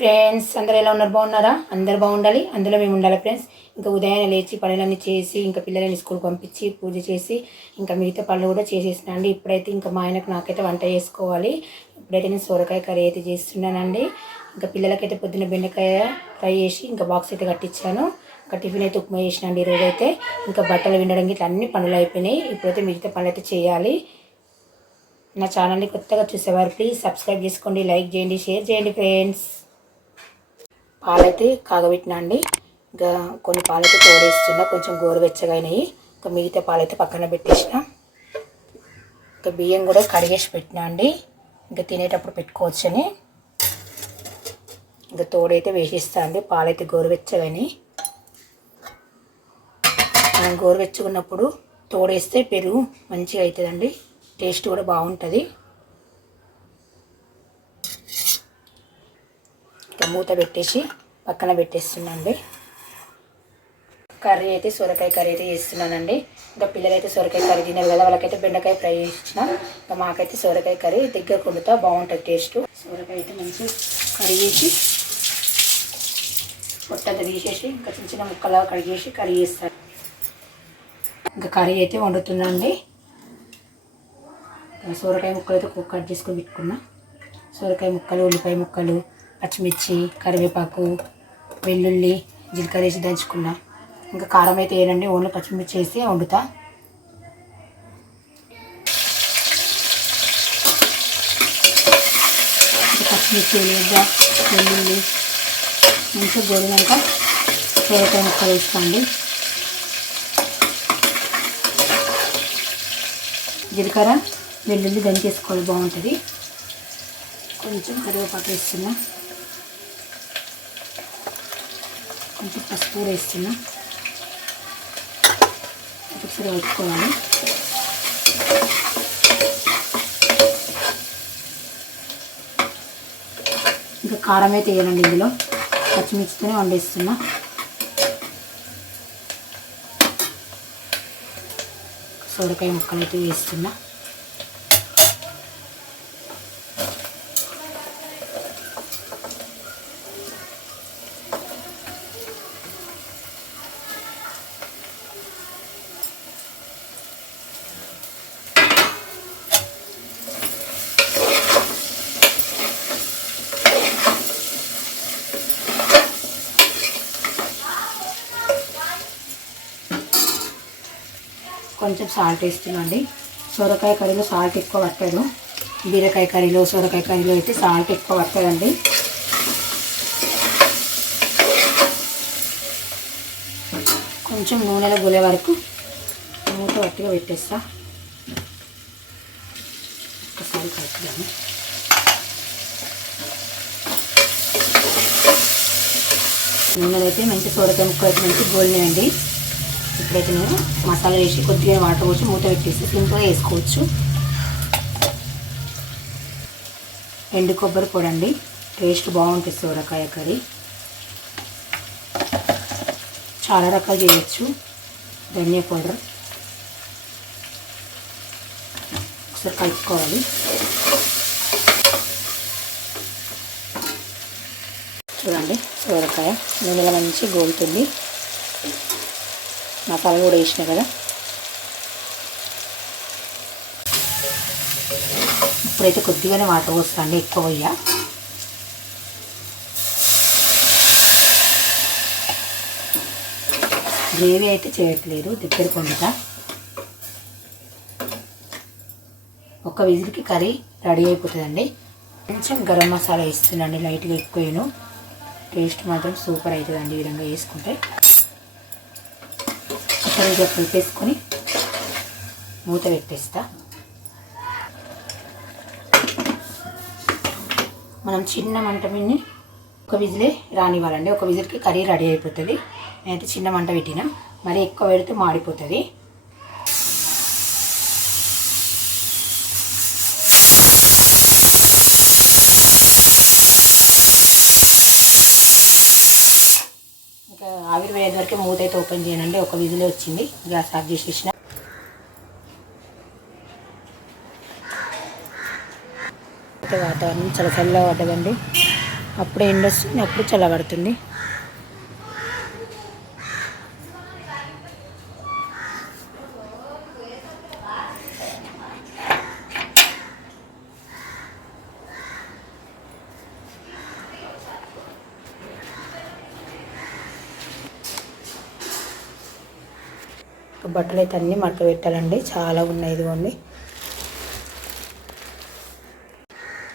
Friends అందరు ఎలా ఉన్నారు? బాగున్నారా? అందరు బాగుండాలి. అందులో మేము ఉండాలి ఫ్రెండ్స్. ఇంకా ఉదయాన్నే లేచి పనులన్నీ చేసి ఇంకా పిల్లలని స్కూల్కి పంపించి పూజ చేసి ఇంకా మిగతా పనులు కూడా చేసేసిన అండి. ఇప్పుడైతే ఇంకా మా ఆయనకు నాకైతే వంట చేసుకోవాలి. ఇప్పుడైతే నేను సొరకాయ కర్రీ అయితే చేస్తున్నానండి. ఇంకా పిల్లలకైతే పొద్దున్న బెండకాయ ఫ్రై చేసి ఇంకా బాక్స్ అయితే కట్టించాను. ఇంకా టిఫిన్ అయితే ఉప్మా చేసినండి ఈరోజు అయితే ఇంకా బట్టలు వినడం ఇట్లా అన్ని పనులు అయిపోయినాయి. ఇప్పుడైతే మిగతా పనులు అయితే చేయాలి. నా ఛానల్ని కొత్తగా చూసేవారు ప్లీజ్ సబ్స్క్రైబ్ చేసుకోండి లైక్ చేయండి షేర్ చేయండి ఫ్రెండ్స్. పాలైతే కాగబెట్టినా అండి ఇంకా కొన్ని పాలైతే తోడేస్తున్నా కొంచెం గోరువెచ్చగా అయినాయి ఇంకా మిగతా పాలైతే పక్కన పెట్టేసిన. ఇంకా బియ్యం కూడా కడిగేసి పెట్టినా అండి ఇంకా తినేటప్పుడు పెట్టుకోవచ్చని. ఇంకా తోడైతే వేసిస్తా అండి పాలైతే గోరువెచ్చగా అయినాయి మనం గోరువెచ్చుకున్నప్పుడు తోడేస్తే పెరుగు మంచిగా అవుతుందండి టేస్ట్ కూడా బాగుంటుంది. ఇంకా మూత పెట్టేసి పక్కన పెట్టేస్తున్నానండి. కర్రీ అయితే సొరకాయ కర్రీ అయితే చేస్తున్నానండి. ఇంకా పిల్లలైతే సొరకాయ కర్రీ తిన్నారు కదా వాళ్ళకైతే బెండకాయ ఫ్రై చేసిన. ఇంకా మాకైతే సొరకాయ కర్రీ దగ్గర కొండుతా బాగుంటుంది టేస్ట్. సొరకాయ అయితే మంచి కర్రీ చేసి పొట్టంతా తీసేసి ఇంకా చిన్న చిన్న ముక్కలా కడిగేసి కర్రీ చేస్తాను ఇంకా కర్రీ అయితే వండుతున్నానండి. సొరకాయ ముక్కలు అయితే కట్ చేసుకొని పెట్టుకున్నా. సొరకాయ ముక్కలు ఉల్లిపాయ ముక్కలు పచ్చిమిర్చి కరివేపాకు వెల్లుల్లి జీలకర్ర వేసి దంచుకున్నా. ఇంకా కారం అయితే వేయనండి ఓన్లీ పచ్చిమిర్చి వేసి వండుతా. పచ్చిమిర్చి ఉల్లిగడ్డ వెల్లుల్లి మంచిగా గోలినాక సొరకాయ ముక్కలు వేసుకోండి. జీలకర్ర వెల్లుల్లి దంచేసుకోవాలి బాగుంటుంది. కొంచెం కరివేపాకు వేస్తున్నా. కొంచెం పసుపు కూడా వేస్తున్నా. ఒకసారి కలుపుకోవాలి. ఇంకా కారం అయితే వేయాలండి ఇందులో. పచ్చిమిర్చితోనే వండేస్తున్నా. సొరకాయ ముక్కలు అయితే వేస్తున్నా. కొంచెం సాల్ట్ వేస్తున్నాండి సొరకాయ కర్రీలో సాల్ట్ ఎక్కువ పట్టదు. బీరకాయ కర్రీలో సొరకాయ కర్రీలో అయితే సాల్ట్ ఎక్కువ పట్టదండి. కొంచెం నూనెలో గొలే వరకు మూత వట్టిగా పెట్టేస్తా. ఒకసారి కలుపుదాము. నూనెలో అయితే మంచి సొరకాయ ముక్క అయితే మంచి గోలినాయండి. ఇప్పుడైతే నేను మసాలా వేసి కొద్దిగా వాటర్ పోసి మూత పెట్టేసి సింపుల్గా వేసుకోవచ్చు. ఎండు కొబ్బరి పొడండి టేస్ట్ బాగుంటుంది సోరకాయ కర్రీ. చాలా రకాలు చేయొచ్చు. ధనియా పౌడర్. ఒకసారి కలుపుకోవాలి. చూడండి సోరకాయ నూనెలో మంచి గోలుతుంది. మసాలా కూడా వేసిన కదా. ఇప్పుడైతే కొద్దిగానే వాటర్ పోస్తాండి ఎక్కువ పోయా గ్రేవీ అయితే చేయట్లేదు దగ్గర కొండట ఒక విజిల్కి కర్రీ రెడీ అయిపోతుందండి. కొంచెం గరం మసాలా వేస్తున్నాండి లైట్గా ఎక్కువను. టేస్ట్ మాత్రం సూపర్ అవుతుందండి ఈ విధంగా వేసుకుంటే. సరిగ్గా కలిపేసుకొని మూత పెట్టేస్తా. మనం చిన్న మంట మీద ఒక విజిలే రానివ్వాలండి. ఒక విజిల్కి కర్రీ రెడీ అయిపోతుంది. నేనైతే చిన్న మంట పెట్టినా. మరి ఎక్కువ పెడితే మాడిపోతుంది ఇంకా ఆవిరి వేయే వరకు మూత అయితే ఓపెన్ చేయనండి ఒక విజిలే వచ్చింది. గ్యాస్ ఆఫ్ చేసేసిన. వాతావరణం చాలా చల్ల పడ్డదండి అప్పుడు ఎండ వస్తుంది అప్పుడు చల్లబడుతుంది బట్టలు అయితే అన్నీ మడత పెట్టాలండి చాలా ఉన్నాయి ఇదిగోండి.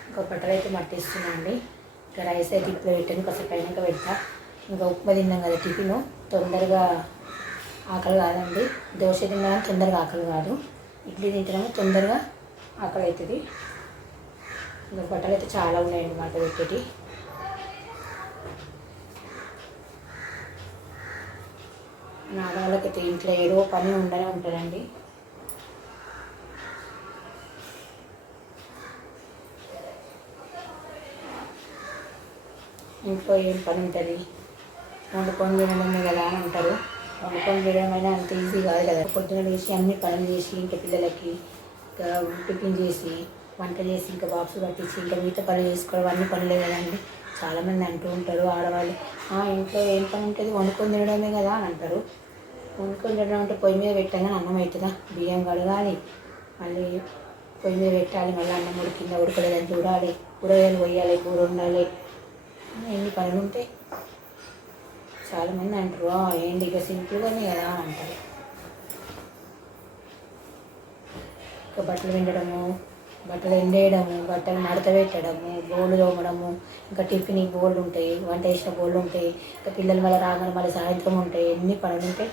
ఇంకా బట్టలు అయితే మట్టిస్తున్నాండి ఇంకా రైస్ అయితే ఇప్పుడు పెట్టాను. కాసేపు అయినాక పెడతా. ఇంకా ఉప్మా తిన్నాం కదా టిఫిన్. తొందరగా ఆకలి కాదండి. దోశ తిన్నా తొందరగా ఆకలి కాదు. ఇడ్లీ తింటున్నాము తొందరగా ఆకలి అవుతుంది. ఇంకా బట్టలు అయితే చాలా ఉన్నాయండి మాట పెట్టేటి ఆడవాళ్ళకైతే ఇంట్లో ఏదో పని ఉండనే ఉంటుందండి. ఇంట్లో ఏం పని ఉంటుంది? వండుకొని తినడమే కదా అని అంటారు వండుకొని తినడమైనా అంత ఈజీ కాదు కదా. పొద్దున లేచి అన్ని పనులు చేసి ఇంకా పిల్లలకి ఇంకా టిఫిన్ చేసి వంట చేసి ఇంకా బాక్స్ కట్టించి ఇంకా మిగతా పనులు చేసుకోవడం అన్ని పనులే కదండి. చాలామంది అంటూ ఉంటారు ఆడవాళ్ళు ఇంట్లో ఏం పని ఉంటుంది? వండుకొని తినడమే కదా అని అంటారు. వండుకొని తినడం అంటే పొయ్యి మీద పెట్టగానే అన్నం అవుతుందా? బియ్యం కడగాలి. మళ్ళీ పొయ్యి మీద పెట్టాలి. మళ్ళీ అన్నం ఉడికిందా? ఉడకలేదని చూడాలి. కూరగాయలు కొయ్యాలి కూర ఉండాలి ఎన్ని పనులు ఉంటాయి చాలామంది అంటారు ఏంటి ఇక సింపుల్గానే కదా అంటారు. ఇంకా బట్టలు విండడము బట్టలు ఎండేయడము బట్టలు మడత పెట్టడము బోళ్ళు తోమడము ఇంకా టిఫిన్ బోళ్ళు ఉంటాయి వంట చేసిన బోళ్ళు ఉంటాయి ఇంకా పిల్లలు మళ్ళీ రాగానే మళ్ళీ సాయంత్రం ఉంటాయి ఎన్ని పనులు ఉంటాయి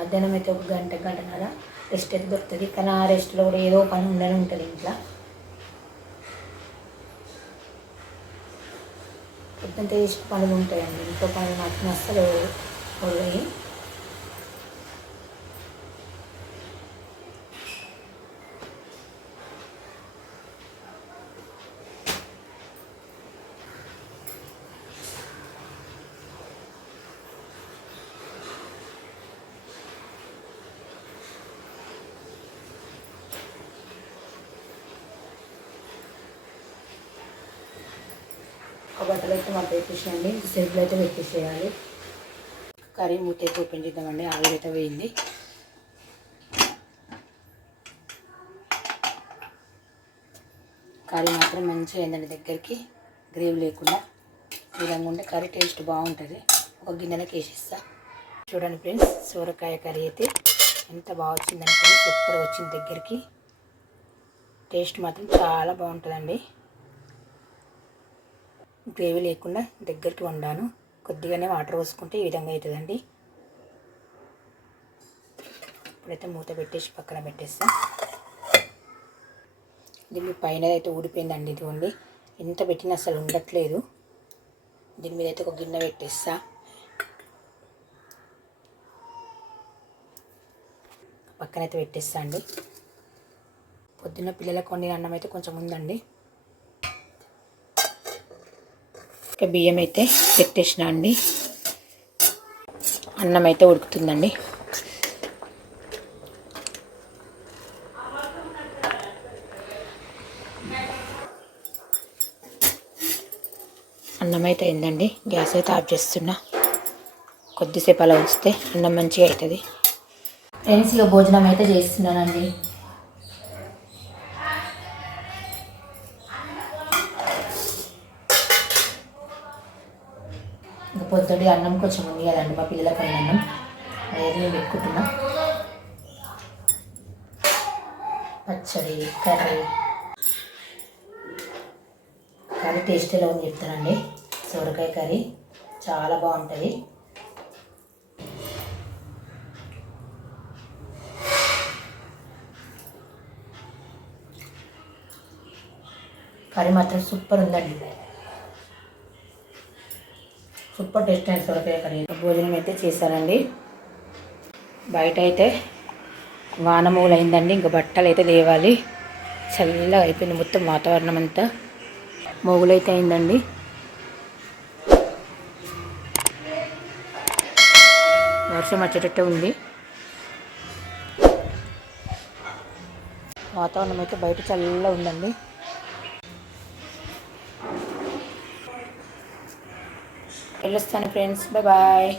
మధ్యాహ్నం అయితే ఒక గంట గంటన్నర రెస్ట్ అయితే దొరుకుతుంది. కానీ ఆ రెస్ట్లో కూడా ఏదో పని ఉండనే ఉంటుంది ఇంట్లో. పొద్దున్న చేసిన పనులు ఉంటాయండి. ఇంట్లో పనులు మాత్రం అస్సలు పోయి ఒక బట్టలు అయితే మాకు పెట్టేసేయండి సెల్ఫ్లో అయితే పెట్టేసేయాలి కర్రీ మూత అయితే ఓపెన్ చేద్దామండి. ఆవిరి అయితే వేయింది. కర్రీ మాత్రం మంచిగా అయిందండి దగ్గరికి. గ్రేవీ లేకుండా ఈ విధంగా ఉంటే కర్రీ టేస్ట్ బాగుంటుంది. ఒక గిన్నెలకు వేసేస్తా. చూడండి ఫ్రెండ్స్ సూరకాయ కర్రీ అయితే ఎంత బాగా వచ్చిందంటే సూపర్ వచ్చింది దగ్గరికి. టేస్ట్ మాత్రం చాలా బాగుంటుందండి. గ్రేవీ లేకుండా దగ్గరికి వండాను. కొద్దిగానే వాటర్ పోసుకుంటే ఈ విధంగా అవుతుందండి. ఇప్పుడైతే మూత పెట్టేసి పక్కన పెట్టేస్తా. దీని పైన అయితే ఊడిపోయిందండి ఇదిగోండి. ఎంత పెట్టినా అసలు ఉండట్లేదు. దీని మీద అయితే ఒక గిన్నె పెట్టేస్తా. పక్కనైతే పెట్టేస్తా అండి. పొద్దున్న పిల్లలకు వండిన అన్నం అయితే కొంచెం ఉందండి. ఇక బియ్యం అయితే పెట్టేసిన అండి. అన్నం అయితే ఉడుకుతుందండి. అన్నం అయితే అయిందండి. గ్యాస్ అయితే ఆఫ్ చేస్తున్నా. కొద్దిసేపు అలా ఉంచితే అన్నం మంచిగా అవుతుంది ఫ్రెండ్స్ ఇక భోజనం అయితే చేస్తున్నానండి. పొద్దుడి అన్నం కొంచెం ఉంది కదండి మా పిల్లలకి అన్నం. అదే నేను పెట్టుకుంటున్నా. పచ్చడి కర్రీ. కర్రీ టేస్ట్ ఎలా ఉంది చెప్తానండి. సొరకాయ కర్రీ చాలా బాగుంటుంది. కర్రీ మాత్రం సూపర్ ఉందండి. సూపర్ టేస్ట్ అయిన సొరకాయ కర్రీ. భోజనం అయితే చేశానండి బయట అయితే వాన అయిందండి ఇంకా బట్టలు అయితే లేవాలి. చల్లగా అయిపోయింది మొత్తం వాతావరణం అంతా. మోగులైతే అయిందండి. వర్షం వచ్చేటట్టే ఉంది. వాతావరణం అయితే బయట చల్లగా ఉందండి. వెళ్ళొస్తాను ఫ్రెండ్స్ బాయ్ బాయ్